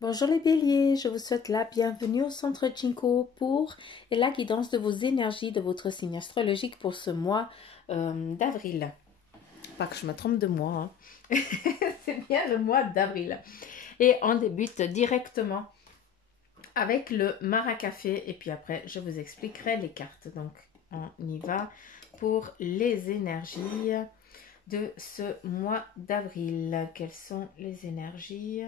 Bonjour les béliers, je vous souhaite la bienvenue au centre Jinko pour la guidance de vos énergies de votre signe astrologique pour ce mois d'avril. Pas que je me trompe de mois, hein. C'est bien le mois d'avril. Et on débute directement avec le maracafé et puis après je vous expliquerai les cartes. Donc on y va pour les énergies de ce mois d'avril. Quelles sont les énergies ?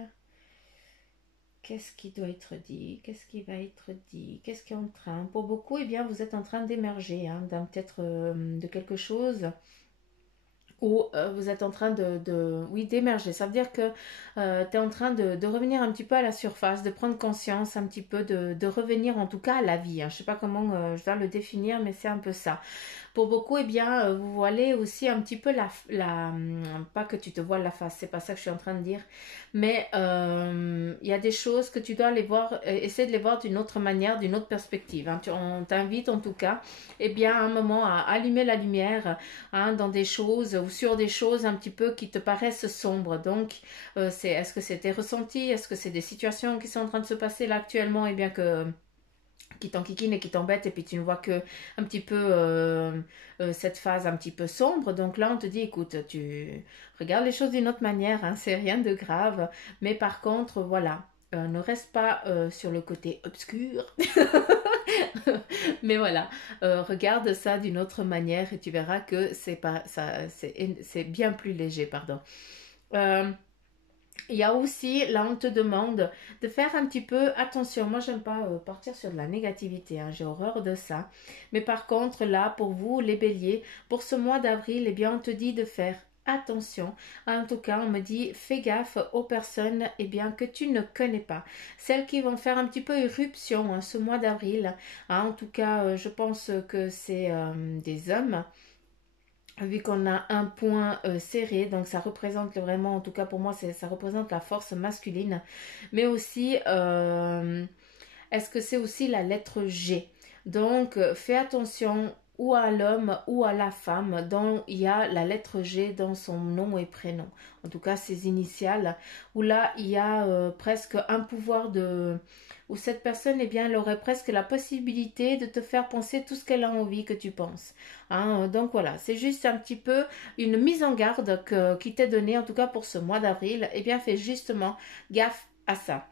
Qu'est-ce qui doit être dit? Qu'est-ce qui va être dit? Qu'est-ce qui est en train? Pour beaucoup, eh bien, vous êtes en train d'émerger, hein, peut-être de quelque chose ou vous êtes en train oui, d'émerger. Ça veut dire que tu es en train de revenir un petit peu à la surface, de prendre conscience un petit peu, de revenir en tout cas à la vie, hein. Je ne sais pas comment je dois le définir, mais c'est un peu ça. Pour beaucoup, eh bien, vous voilez aussi un petit peu pas que tu te voiles la face, c'est pas ça que je suis en train de dire, mais il y a des choses que tu dois les voir, essayer de les voir d'une autre manière, d'une autre perspective, hein. On t'invite en tout cas, eh bien, à un moment à allumer la lumière, hein, dans des choses ou sur des choses un petit peu qui te paraissent sombres. Donc, est-ce que c'est tes ressentis? Est-ce que c'est des situations qui sont en train de se passer là actuellement, eh bien que qui t'enquiquine et qui t'embête et puis tu ne vois que un petit peu cette phase un petit peu sombre. Donc là on te dit écoute, tu regardes les choses d'une autre manière, hein, c'est rien de grave, mais par contre voilà, ne reste pas sur le côté obscur. Mais voilà, regarde ça d'une autre manière et tu verras que c'est pas ça, c'est bien plus léger, pardon. Euh, il y a aussi, là on te demande de faire un petit peu attention. Moi j'aime pas partir sur de la négativité, hein, j'ai horreur de ça. Mais par contre là pour vous les béliers, pour ce mois d'avril, eh bien on te dit de faire attention. En tout cas on me dit fais gaffe aux personnes eh bien, que tu ne connais pas. Celles qui vont faire un petit peu irruption, hein, ce mois d'avril. Hein, en tout cas je pense que c'est des hommes vu qu'on a un point serré, donc ça représente vraiment, en tout cas pour moi, ça représente la force masculine, mais aussi, est-ce que c'est aussi la lettre G? Donc, fais attention ou à l'homme ou à la femme dont il y a la lettre G dans son nom et prénom, en tout cas ses initiales, où là il y a presque un pouvoir où cette personne, eh bien, elle aurait presque la possibilité de te faire penser tout ce qu'elle a envie que tu penses. Hein, donc voilà, c'est juste un petit peu une mise en garde qui t'est donnée, en tout cas pour ce mois d'avril. Eh bien, fais justement gaffe à ça.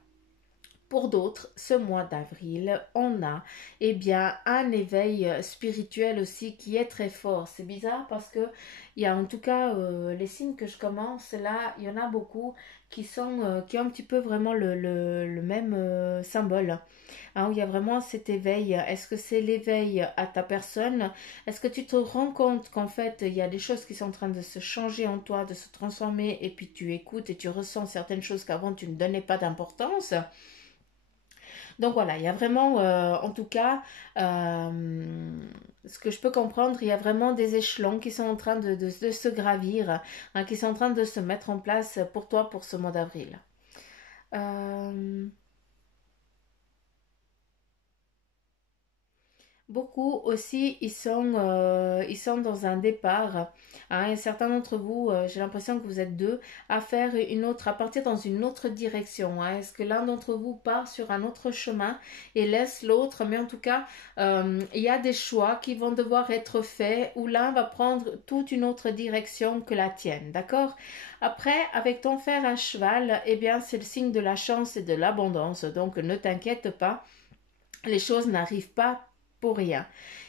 Pour d'autres, ce mois d'avril, on a eh bien, un éveil spirituel aussi qui est très fort. C'est bizarre parce que il y a en tout cas les signes que je commence là, il y en a beaucoup qui ont un petit peu vraiment le même symbole. Hein, où il y a vraiment cet éveil. Est-ce que c'est l'éveil à ta personne? Est-ce que tu te rends compte qu'en fait, il y a des choses qui sont en train de se changer en toi, de se transformer, et puis tu écoutes et tu ressens certaines choses qu'avant tu ne donnais pas d'importance? Donc voilà, il y a vraiment, en tout cas, ce que je peux comprendre, il y a vraiment des échelons qui sont en train de se gravir, hein, qui sont en train de se mettre en place pour toi pour ce mois d'avril. Euh, Beaucoup aussi, ils sont dans un départ. Hein, et certains d'entre vous, j'ai l'impression que vous êtes deux, à faire à partir dans une autre direction. Hein. Est-ce que l'un d'entre vous part sur un autre chemin et laisse l'autre? Mais en tout cas, il y a des choix qui vont devoir être faits où l'un va prendre toute une autre direction que la tienne. D'accord? Après, avec ton fer à cheval, eh bien, c'est le signe de la chance et de l'abondance. Donc, ne t'inquiète pas, les choses n'arrivent pas pour rien.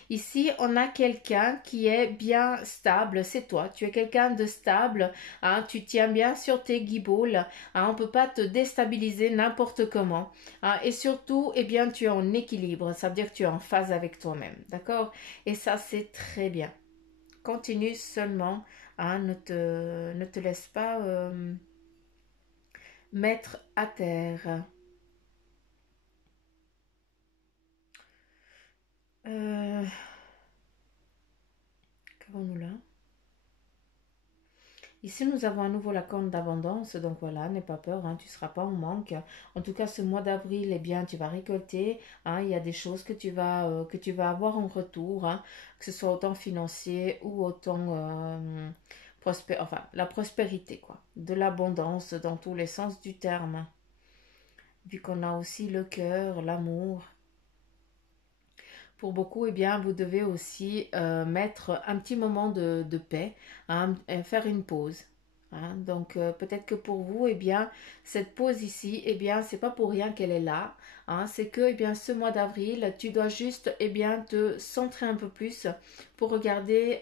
Ici, on a quelqu'un qui est bien stable, c'est toi. Tu es quelqu'un de stable, hein, tu tiens bien sur tes guibaules, hein, on ne peut pas te déstabiliser n'importe comment. Hein, et surtout, eh bien, tu es en équilibre, ça veut dire que tu es en phase avec toi-même, d'accord? Et ça, c'est très bien. Continue seulement, hein, ne te laisse pas mettre à terre. Euh, Qu'avons-nous là? Ici, nous avons à nouveau la corne d'abondance, donc voilà, n'aie pas peur, hein, tu ne seras pas en manque. En tout cas, ce mois d'avril, eh bien, tu vas récolter, hein, il y a des choses que tu vas avoir en retour, hein, que ce soit autant financier ou autant enfin, la prospérité, quoi, de l'abondance dans tous les sens du terme. vu qu'on a aussi le cœur, l'amour. Pour beaucoup, eh bien, vous devez aussi mettre un petit moment de paix, hein, faire une pause. Hein. Donc, peut-être que pour vous, eh bien, cette pause ici, eh bien, c'est pas pour rien qu'elle est là. Hein. C'est que, eh bien, ce mois d'avril, tu dois juste, eh bien, te centrer un peu plus pour regarder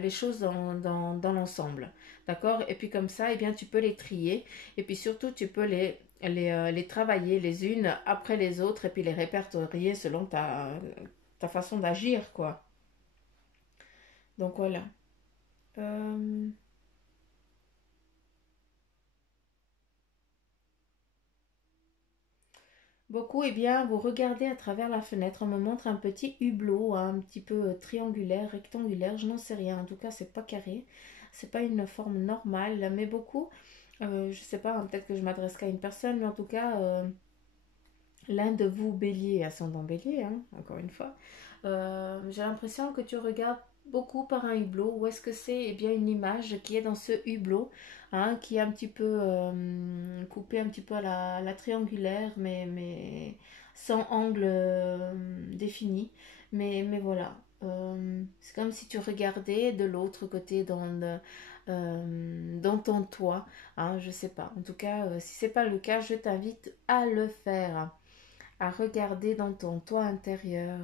les choses dans l'ensemble. D'accord? Et puis comme ça, eh bien, tu peux les trier. Et puis surtout, tu peux les travailler les unes après les autres et puis les répertorier selon ta façon d'agir, quoi. Donc voilà. Euh, Beaucoup, eh bien, vous regardez à travers la fenêtre. On me montre un petit hublot, hein, un petit peu triangulaire, rectangulaire, je n'en sais rien. En tout cas, c'est pas carré. C'est pas une forme normale, mais beaucoup, je sais pas, hein, peut-être que je m'adresse qu'à une personne, mais en tout cas, l'un de vous, bélier, ascendant bélier, hein, encore une fois, j'ai l'impression que tu regardes beaucoup par un hublot. Où est-ce que c'est? Eh bien, une image qui est dans ce hublot, hein, qui est un petit peu coupée un petit peu à la triangulaire, mais sans angle défini. Mais voilà. C'est comme si tu regardais de l'autre côté dans ton toit. Hein, je sais pas. En tout cas, si c'est pas le cas, je t'invite à le faire, à regarder dans ton toit intérieur.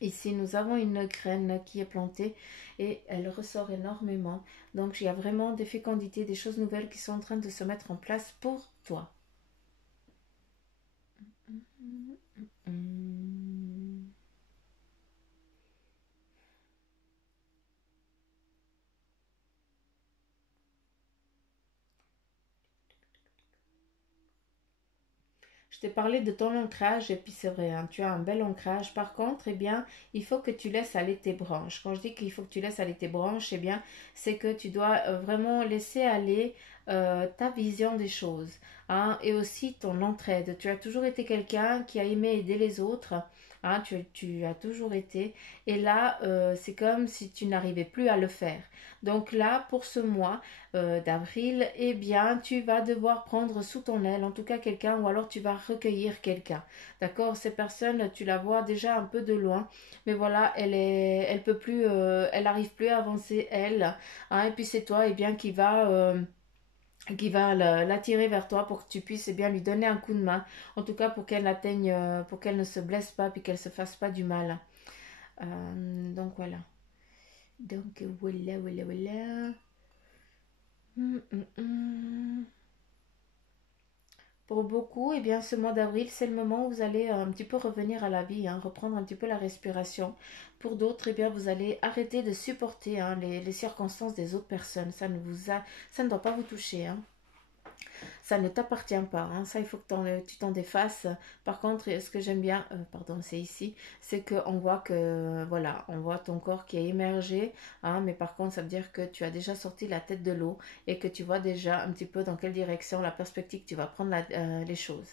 Ici, nous avons une graine qui est plantée et elle ressort énormément. Donc, il y a vraiment des fécondités, des choses nouvelles qui sont en train de se mettre en place pour toi. Hum. Je t'ai parlé de ton ancrage et puis c'est vrai, hein, tu as un bel ancrage. Par contre, eh bien, il faut que tu laisses aller tes branches. Quand je dis qu'il faut que tu laisses aller tes branches, eh bien, c'est que tu dois vraiment laisser aller ta vision des choses, hein, et aussi ton entraide. Tu as toujours été quelqu'un qui a aimé aider les autres. Hein, tu as toujours été. Et là, c'est comme si tu n'arrivais plus à le faire. Donc là, pour ce mois, d'avril, eh bien, tu vas devoir prendre sous ton aile, en tout cas quelqu'un, ou alors tu vas recueillir quelqu'un. D'accord? Ces personnes, tu la vois déjà un peu de loin, mais voilà, elle peut plus, elle n'arrive plus à avancer, elle. Hein, et puis c'est toi, eh bien, qui va l'attirer vers toi pour que tu puisses eh bien lui donner un coup de main, en tout cas pour qu'elle atteigne, pour qu'elle ne se blesse pas, puis qu'elle se fasse pas du mal. Donc voilà. Donc voilà, voilà, voilà. Hum, hum, hum. Pour beaucoup, eh bien, ce mois d'avril, c'est le moment où vous allez un petit peu revenir à la vie, hein, reprendre un petit peu la respiration. Pour d'autres, eh bien, vous allez arrêter de supporter, hein, les circonstances des autres personnes. Ça ne doit pas vous toucher, hein. Ça ne t'appartient pas, hein. Ça, il faut que tu t'en défasses. Par contre, ce que j'aime bien, pardon, c'est ici, c'est qu'on voit que, voilà, on voit ton corps qui est émergé, hein, mais par contre, ça veut dire que tu as déjà sorti la tête de l'eau et que tu vois déjà un petit peu dans quelle direction, la perspective que tu vas prendre les choses.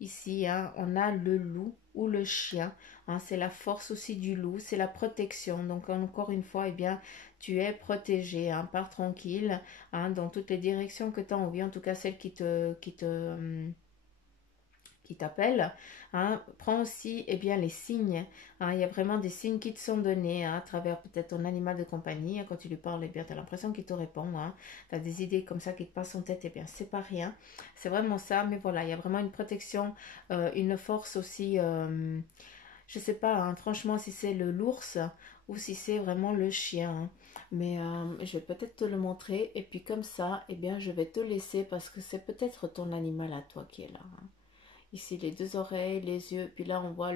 Ici, hein, on a le loup ou le chien. Hein, c'est la force aussi du loup, c'est la protection. Donc encore une fois, eh bien, tu es protégé, hein, pars tranquille, hein, dans toutes les directions que tu as envie, en tout cas celle qui t'appelle, hein. Prends aussi eh bien, les signes, hein. Il y a vraiment des signes qui te sont donnés, hein, à travers peut-être ton animal de compagnie, hein. Quand tu lui parles, eh bien, tu as l'impression qu'il te répond, hein. Tu as des idées comme ça qui te passent en tête, eh bien, c'est pas rien. C'est vraiment ça, mais voilà, il y a vraiment une protection, une force aussi. Je sais pas, hein, franchement, si c'est l'ours ou si c'est vraiment le chien, hein. Mais je vais peut-être te le montrer, et puis comme ça, eh bien, je vais te laisser parce que c'est peut-être ton animal à toi qui est là, hein. Ici, les deux oreilles, les yeux. Puis là, on voit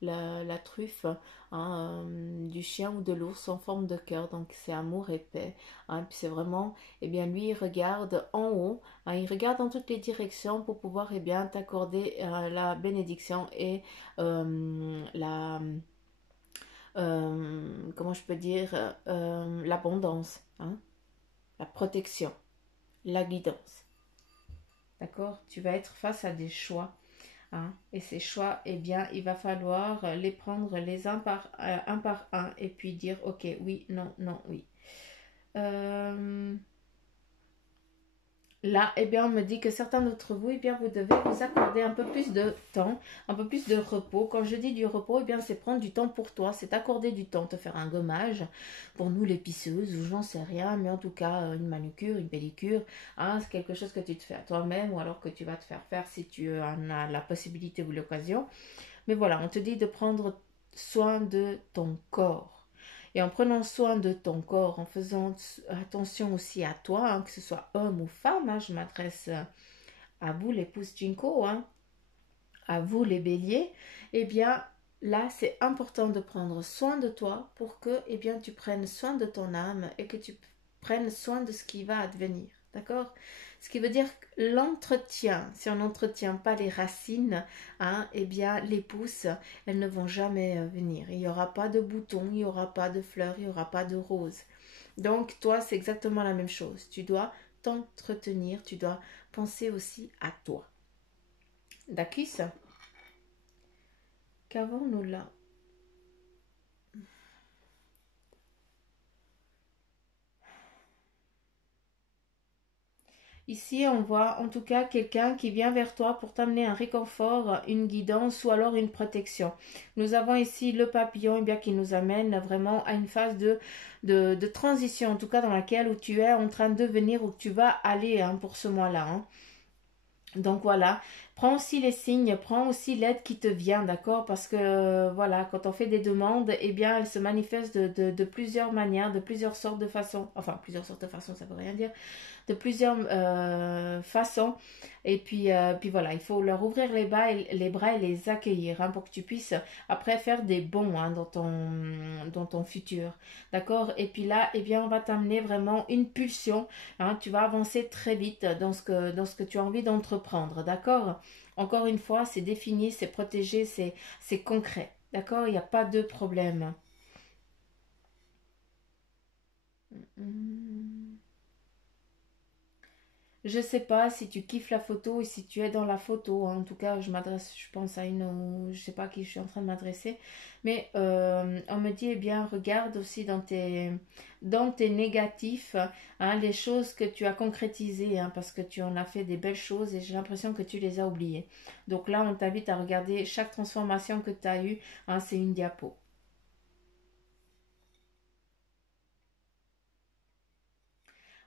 la truffe, hein, du chien ou de l'ours en forme de cœur. Donc, c'est amour et paix, hein. Puis c'est vraiment, eh bien, lui, il regarde en haut, hein, il regarde dans toutes les directions pour pouvoir, eh bien, t'accorder la bénédiction et comment je peux dire, l'abondance, hein, la protection, la guidance. D'accord? Tu vas être face à des choix. Hein. Et ces choix, eh bien, il va falloir les prendre les un par un et puis dire ok, oui, non, non, oui. Euh, Là, eh bien, on me dit que certains d'entre vous, eh bien, vous devez vous accorder un peu plus de temps, un peu plus de repos. Quand je dis du repos, eh bien, c'est prendre du temps pour toi, c'est accorder du temps, te faire un gommage. Pour nous, les pisseuses, ou j'en sais rien, mais en tout cas, une manucure, une pédicure, hein, c'est quelque chose que tu te fais à toi-même ou alors que tu vas te faire faire si tu en as la possibilité ou l'occasion. Mais voilà, on te dit de prendre soin de ton corps. Et en prenant soin de ton corps, en faisant attention aussi à toi, hein, que ce soit homme ou femme, hein, je m'adresse à vous les pouces Jinko, hein, à vous les béliers, eh bien là c'est important de prendre soin de toi pour que eh bien, tu prennes soin de ton âme et que tu prennes soin de ce qui va advenir. D'accord? Ce qui veut dire que l'entretien, si on n'entretient pas les racines, hein, eh bien les pousses, elles ne vont jamais venir. Il n'y aura pas de boutons, il n'y aura pas de fleurs, il n'y aura pas de roses. Donc toi, c'est exactement la même chose. Tu dois t'entretenir, tu dois penser aussi à toi. D'accord? Qu'avons-nous là? Ici, on voit en tout cas quelqu'un qui vient vers toi pour t'amener un réconfort, une guidance ou alors une protection. Nous avons ici le papillon eh bien, qui nous amène vraiment à une phase de transition, en tout cas dans laquelle où tu es en train de venir, où tu vas aller hein, pour ce mois-là. Hein. Donc voilà, prends aussi les signes, prends aussi l'aide qui te vient, d'accord? Parce que voilà, quand on fait des demandes, eh bien, elles se manifestent de plusieurs manières, de plusieurs sortes de façons. Enfin, plusieurs sortes de façons, ça veut rien dire de plusieurs façons. Et puis voilà, il faut leur ouvrir les bras et les accueillir hein, pour que tu puisses après faire des bons hein, dans ton futur. D'accord? Et puis là, eh bien, on va t'amener vraiment une pulsion. Hein, tu vas avancer très vite dans ce que tu as envie d'entreprendre. D'accord? Encore une fois, c'est défini, c'est protégé, c'est concret. D'accord? Il n'y a pas de problème. Je sais pas si tu kiffes la photo et si tu es dans la photo. Hein. En tout cas, je m'adresse, je pense à une, je sais pas à qui je suis en train de m'adresser. Mais on me dit, eh bien, regarde aussi dans tes négatifs, hein, les choses que tu as concrétisées, hein, parce que tu en as fait des belles choses et j'ai l'impression que tu les as oubliées. Donc là, on t'invite à regarder chaque transformation que tu as eue. Hein, c'est une diapo.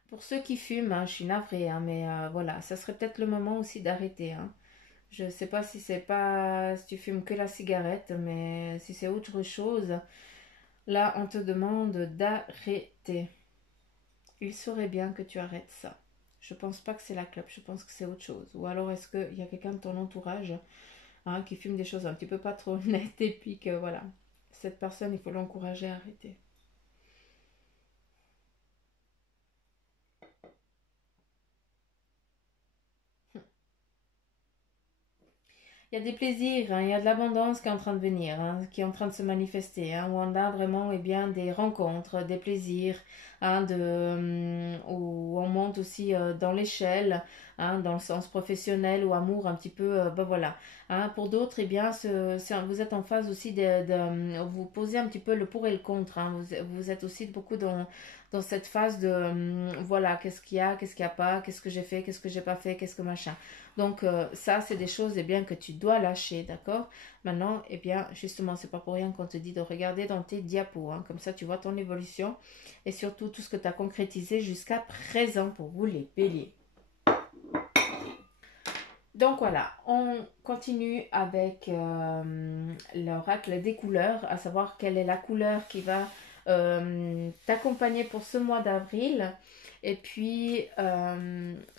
Pour ceux qui fument, hein, je suis navrée, hein, mais voilà, ça serait peut-être le moment aussi d'arrêter. Hein. Je sais pas si c'est pas si tu fumes que la cigarette, mais si c'est autre chose, là on te demande d'arrêter. Il serait bien que tu arrêtes ça. Je pense pas que c'est la clope, je pense que c'est autre chose. Ou alors est-ce qu'il y a quelqu'un de ton entourage hein, qui fume des choses un petit peu pas trop nettes et puis que voilà, cette personne il faut l'encourager à arrêter. Il y a des plaisirs, hein, il y a de l'abondance qui est en train de venir, hein, qui est en train de se manifester, hein, où on a vraiment eh bien, des rencontres, des plaisirs, hein, où on monte aussi dans l'échelle, hein, dans le sens professionnel ou amour, un petit peu, ben voilà. Hein, pour d'autres, eh bien, vous êtes en phase aussi vous posez un petit peu le pour et le contre, hein, vous êtes aussi beaucoup dans cette phase de, voilà, qu'est-ce qu'il y a pas, qu'est-ce que j'ai fait, qu'est-ce que j'ai pas fait, qu'est-ce que machin. Donc ça, c'est des choses eh bien, que tu dois lâcher, d'accord? Maintenant, eh bien, justement, c'est pas pour rien qu'on te dit de regarder dans tes diapos, hein, comme ça tu vois ton évolution et surtout tout ce que tu as concrétisé jusqu'à présent pour vous les béliers. Donc voilà, on continue avec l'oracle des couleurs, à savoir quelle est la couleur qui va t'accompagner pour ce mois d'avril. Et puis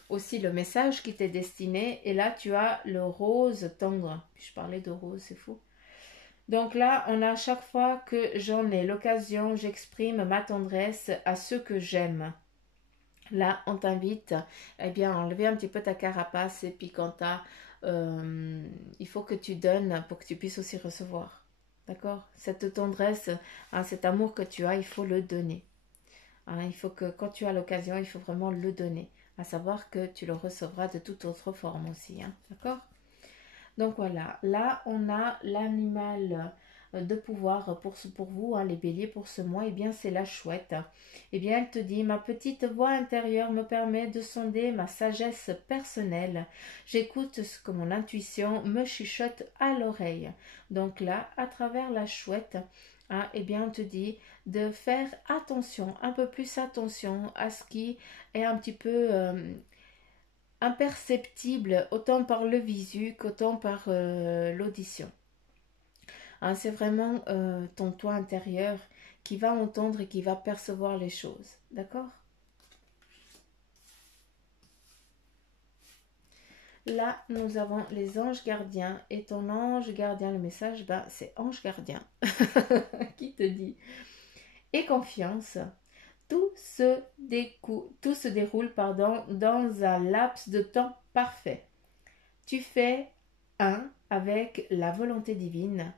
aussi le message qui t'est destiné. Et là, tu as le rose tendre. Je parlais de rose, c'est fou. Donc là, on a à chaque fois que j'en ai l'occasion, j'exprime ma tendresse à ceux que j'aime. Là, on t'invite eh bien, à enlever un petit peu ta carapace et puis quand tu as, il faut que tu donnes pour que tu puisses aussi recevoir. D'accord? Cette tendresse, hein, cet amour que tu as, il faut le donner. Hein, il faut que quand tu as l'occasion, il faut vraiment le donner. À savoir que tu le recevras de toute autre forme aussi. Hein, d'accord? Donc voilà, là on a l'animal de pouvoir pour vous, hein, les béliers, pour ce mois, eh bien, c'est la chouette. Eh bien, elle te dit, ma petite voix intérieure me permet de sonder ma sagesse personnelle. J'écoute ce que mon intuition me chuchote à l'oreille. Donc là, à travers la chouette, hein, eh bien, on te dit de faire attention, un peu plus attention à ce qui est un petit peu imperceptible, autant par le visu qu'autant par l'audition. Hein, c'est vraiment ton toi intérieur qui va entendre et qui va percevoir les choses. D'accord? Là, nous avons les anges gardiens. Et ton ange gardien, le message, ben, c'est ange gardien qui te dit. Et confiance, tout se déroule dans un laps de temps parfait. Tu fais un avec la volonté divine.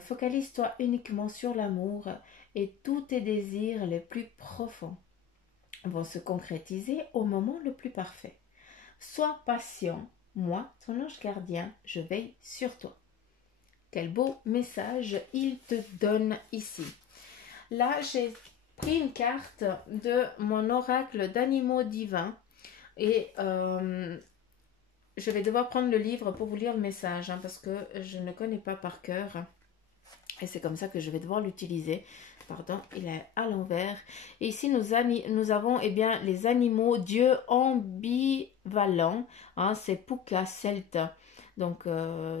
Focalise-toi uniquement sur l'amour et tous tes désirs les plus profonds vont se concrétiser au moment le plus parfait. Sois patient, moi, ton ange gardien, je veille sur toi. Quel beau message il te donne ici. Là, j'ai pris une carte de mon oracle d'animaux divins et je vais devoir prendre le livre pour vous lire le message hein, parce que je ne connais pas par cœur et c'est comme ça que je vais devoir l'utiliser. Pardon, il est à l'envers. Et ici, nous avons eh bien, les animaux dieux ambivalents. Hein, c'est Puka Celte. Donc,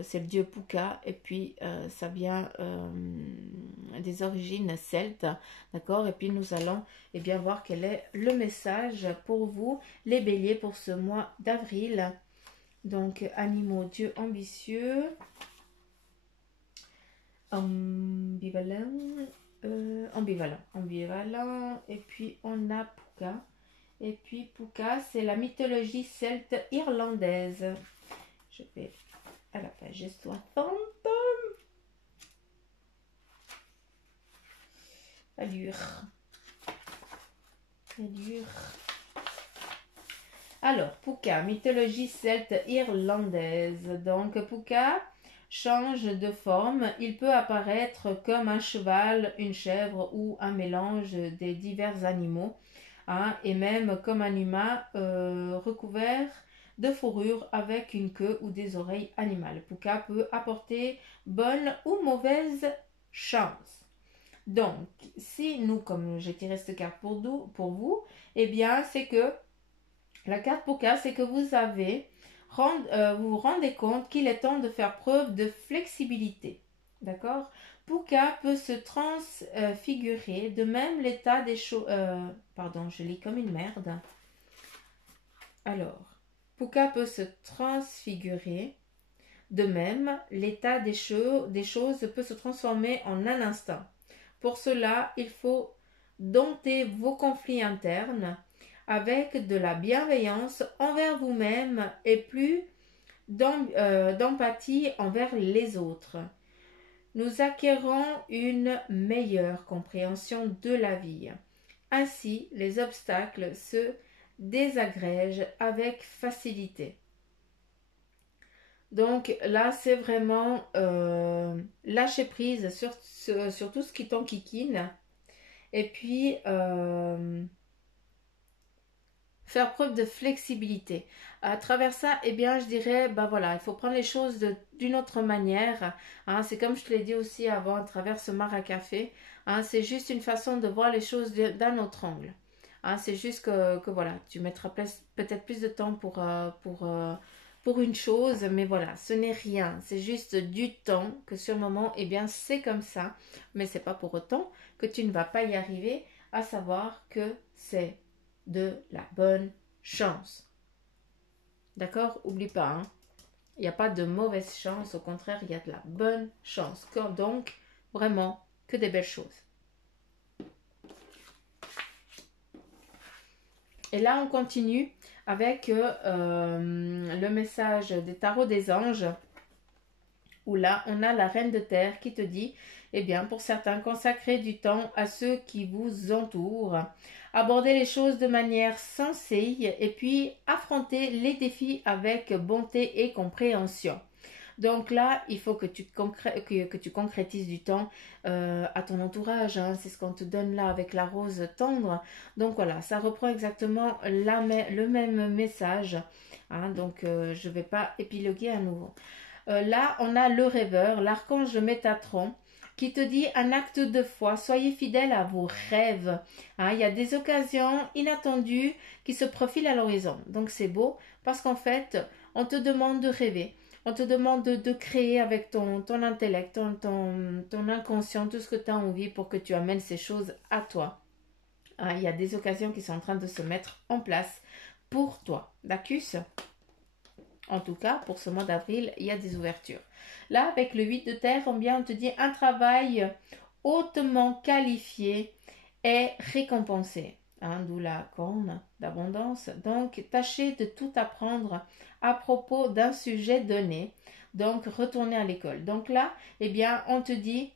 c'est le dieu Puka. Et puis, ça vient des origines celtes. D'accord? Et puis, nous allons eh bien, voir quel est le message pour vous, les béliers, pour ce mois d'avril. Donc, animaux dieux ambitieux. Ambivalent. Ambivalent, et puis on a Puka. Et puis Puka, c'est la mythologie celte irlandaise. Je vais à la page 60. Allure. Alors, Puka, mythologie celte irlandaise. Donc, Puka change de forme, il peut apparaître comme un cheval, une chèvre ou un mélange des divers animaux, hein, et même comme un humain recouvert de fourrure avec une queue ou des oreilles animales. Puka peut apporter bonne ou mauvaise chance. Donc, si nous, comme j'ai tiré cette carte pour vous, eh bien, c'est que la carte Puka, c'est que vous vous rendez compte qu'il est temps de faire preuve de flexibilité. D'accord? Puka peut se transfigurer, de même l'état des choses... pardon, je lis comme une merde. Alors, Puka peut se transfigurer, de même l'état des choses peut se transformer en un instant. Pour cela, il faut dompter vos conflits internes avec de la bienveillance envers vous-même et plus d'empathie envers les autres. Nous acquérons une meilleure compréhension de la vie. Ainsi, les obstacles se désagrègent avec facilité. Donc là, c'est vraiment lâcher prise sur tout ce qui t'enquiquine. Et puis... faire preuve de flexibilité. À travers ça, eh bien, je dirais, ben voilà, il faut prendre les choses d'une autre manière. Hein, c'est comme je te l'ai dit aussi avant, à travers ce mar à café. Hein, c'est juste une façon de voir les choses d'un autre angle. Hein, c'est juste que voilà, tu mettras peut-être plus de temps pour une chose, mais voilà, ce n'est rien. C'est juste du temps que sur le moment, eh bien, c'est comme ça. Mais c'est pas pour autant que tu ne vas pas y arriver, à savoir que c'est de la bonne chance. D'accord? Oublie pas, hein? Il n'y a pas de mauvaise chance, au contraire, il y a de la bonne chance. Donc, vraiment, que des belles choses. Et là, on continue avec le message des tarots des anges, où là, on a la reine de terre qui te dit, eh bien, pour certains, consacrez du temps à ceux qui vous entourent. Abordez les choses de manière sensée et puis affrontez les défis avec bonté et compréhension. Donc là, il faut que que tu concrétises du temps à ton entourage. Hein. C'est ce qu'on te donne là avec la rose tendre. Donc voilà, ça reprend exactement le même message. Hein. Donc je ne vais pas épiloguer à nouveau. Là, on a le rêveur, l'archange Métatron, qui te dit un acte de foi, soyez fidèles à vos rêves. Hein, il y a des occasions inattendues qui se profilent à l'horizon. Donc c'est beau parce qu'en fait, on te demande de rêver. On te demande de créer avec ton intellect, ton inconscient, tout ce que tu as envie pour que tu amènes ces choses à toi. Hein, il y a des occasions qui sont en train de se mettre en place pour toi. D'accord ? En tout cas, pour ce mois d'avril, il y a des ouvertures. Là, avec le 8 de terre, on te dit un travail hautement qualifié est récompensé. Hein, d'où la corne d'abondance. Donc, tâchez de tout apprendre à propos d'un sujet donné. Donc, retournez à l'école. Donc là, eh bien, on te dit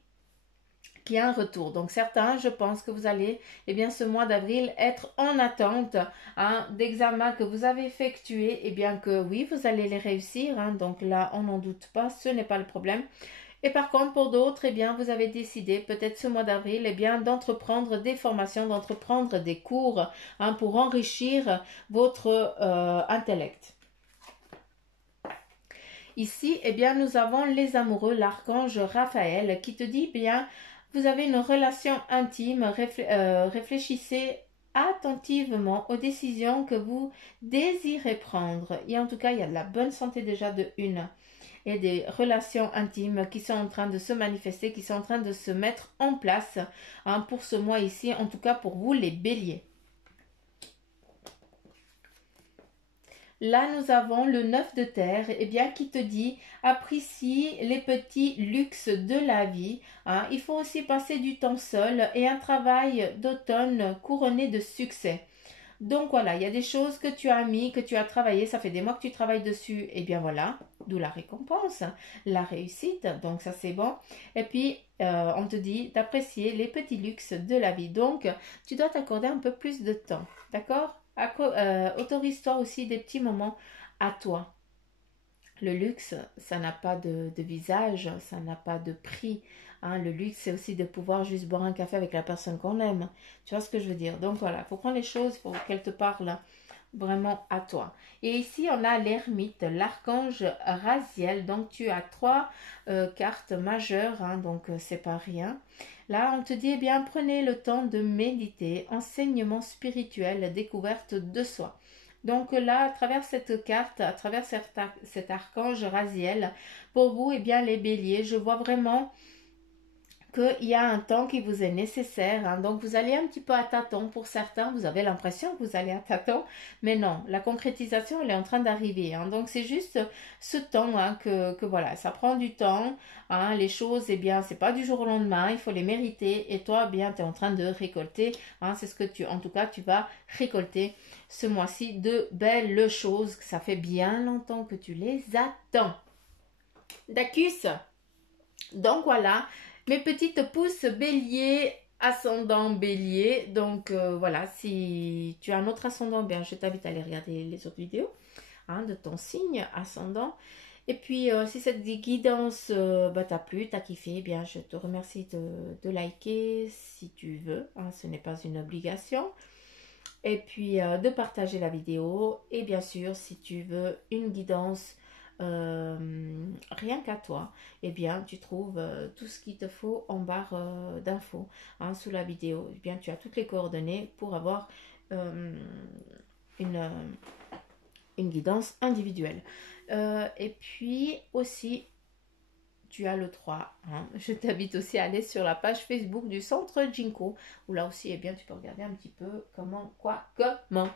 qu'il y a un retour. Donc certains, je pense que vous allez, eh bien, ce mois d'avril, être en attente hein, d'examens que vous avez effectués, et bien que oui, vous allez les réussir. Hein, donc là, on n'en doute pas, ce n'est pas le problème. Et par contre, pour d'autres, eh bien, vous avez décidé, peut-être ce mois d'avril, eh bien, d'entreprendre des formations, d'entreprendre des cours hein, pour enrichir votre intellect. Ici, eh bien, nous avons les amoureux, l'archange Raphaël, qui te dit, eh bien, vous avez une relation intime, réfléchissez attentivement aux décisions que vous désirez prendre. Et en tout cas, il y a de la bonne santé déjà de une et des relations intimes qui sont en train de se manifester, qui sont en train de se mettre en place hein, pour ce mois ici, en tout cas pour vous les béliers. Là, nous avons le 9 de terre, eh bien, qui te dit, apprécie les petits luxes de la vie. Hein. Il faut aussi passer du temps seul et un travail d'automne couronné de succès. Donc voilà, il y a des choses que tu as mis, que tu as travaillé, ça fait des mois que tu travailles dessus. Et bien voilà, d'où la récompense, la réussite, donc ça c'est bon. Et puis, on te dit d'apprécier les petits luxes de la vie. Donc, tu dois t'accorder un peu plus de temps, d'accord ? Autorise-toi aussi des petits moments à toi. Le luxe, ça n'a pas de visage, ça n'a pas de prix. Hein. Le luxe, c'est aussi de pouvoir juste boire un café avec la personne qu'on aime. Tu vois ce que je veux dire? Donc voilà, il faut prendre les choses pour qu'elles te parlent vraiment à toi. Et ici, on a l'ermite, l'archange Raziel. Donc tu as 3 cartes majeures, hein, donc c'est pas rien. Là, on te dit, eh bien, prenez le temps de méditer, enseignement spirituel, découverte de soi. Donc là, à travers cette carte, à travers cet archange Raziel, pour vous, eh bien, les béliers, je vois vraiment qu'il y a un temps qui vous est nécessaire. Hein. Donc, vous allez un petit peu à tâtons pour certains. Vous avez l'impression que vous allez à tâtons. Mais non, la concrétisation, elle est en train d'arriver. Hein. Donc, c'est juste ce temps hein, que voilà, ça prend du temps. Hein. Les choses, eh bien, c'est pas du jour au lendemain. Il faut les mériter. Et toi, eh bien, tu es en train de récolter. Hein. C'est ce que en tout cas, tu vas récolter ce mois-ci de belles choses. Ça fait bien longtemps que tu les attends. Dacus. Donc, voilà. Mes petites pousses bélier, ascendant bélier. Donc voilà, si tu as un autre ascendant, bien je t'invite à aller regarder les autres vidéos hein, de ton signe ascendant. Et puis si cette guidance t'a plu, t'as kiffé, eh bien je te remercie de liker si tu veux. Hein, ce n'est pas une obligation. Et puis de partager la vidéo. Et bien sûr, si tu veux une guidance rien qu'à toi, eh bien tu trouves tout ce qu'il te faut en barre d'infos hein, sous la vidéo. Eh bien tu as toutes les coordonnées pour avoir une guidance individuelle. Et puis aussi tu as le 3. Hein. Je t'invite aussi à aller sur la page Facebook du Centre Jinko, où là aussi, eh bien, tu peux regarder un petit peu comment, quoi, comment.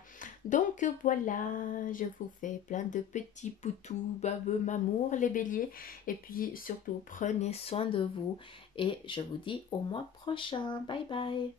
Donc voilà, je vous fais plein de petits poutous, baveux, mamours, les béliers. Et puis surtout, prenez soin de vous. Et je vous dis au mois prochain. Bye bye.